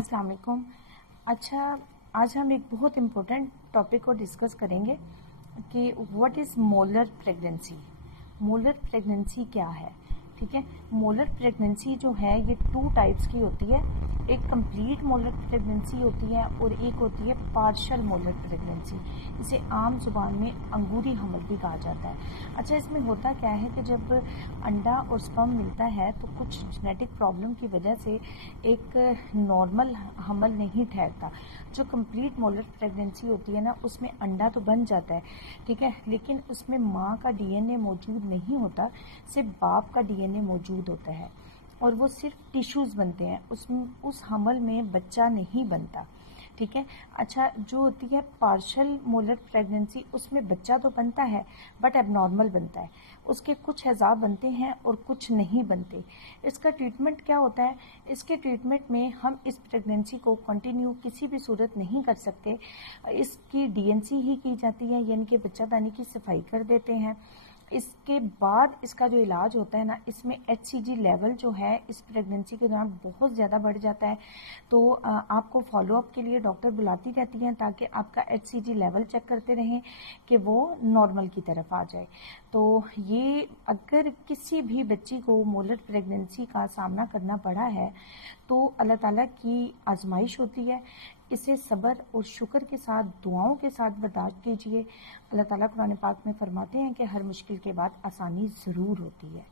अस्सलाम वालेकुम। अच्छा, आज हम एक बहुत इम्पोर्टेंट टॉपिक को डिस्कस करेंगे कि what is molar pregnancy. Molar pregnancy क्या है? ठीक है, मोलर प्रेगनेंसी जो है ये 2 टाइप्स की होती है। एक कंप्लीट मोलर प्रेगनेंसी होती है और एक होती है पार्शियल मोलर प्रेगनेंसी। इसे आम जुबान में अंगूरी हमल भी कहा जाता है। अच्छा, इसमें होता क्या है कि जब अंडा और स्पर्म मिलता है तो कुछ जेनेटिक प्रॉब्लम की वजह से एक नॉर्मल हमल नहीं ठहरता। जो कंप्लीट मोलर प्रेगनेंसी होती है ना, उसमें अंडा तो बन जाता है, ठीक है, लेकिन उसमें माँ का डीएनए मौजूद नहीं होता, सिर्फ बाप का डीएनए मौजूद होता है और वो सिर्फ टिश्यूज़ बनते हैं, उस हमल में बच्चा नहीं बनता। ठीक है। अच्छा, जो होती है पार्शियल मोलर प्रेगनेंसी, उसमें बच्चा तो बनता है बट एबनॉर्मल बनता है। उसके कुछ एज़ा बनते हैं और कुछ नहीं बनते। इसका ट्रीटमेंट क्या होता है? इसके ट्रीटमेंट में हम इस प्रेगनेंसी को कंटिन्यू किसी भी सूरत नहीं कर सकते। इसकी डीएनसी ही की जाती है, यानी कि बच्चादानी की सफाई कर देते हैं। इसके बाद इसका जो इलाज होता है ना, इसमें HCG लेवल जो है इस प्रेगनेंसी के दौरान बहुत ज़्यादा बढ़ जाता है। तो आपको फॉलोअप के लिए डॉक्टर बुलाती रहती हैं ताकि आपका HCG लेवल चेक करते रहें कि वो नॉर्मल की तरफ आ जाए। तो ये अगर किसी भी बच्ची को मोलर प्रेगनेंसी का सामना करना पड़ा है तो अल्लाह ताला की आजमाइश होती है। इसे सब्र और शुक्र के साथ, दुआओं के साथ बर्दाश्त कीजिए। अल्लाह ताला कुरान पाक में फरमाते हैं कि हर मुश्किल के बाद आसानी ज़रूर होती है।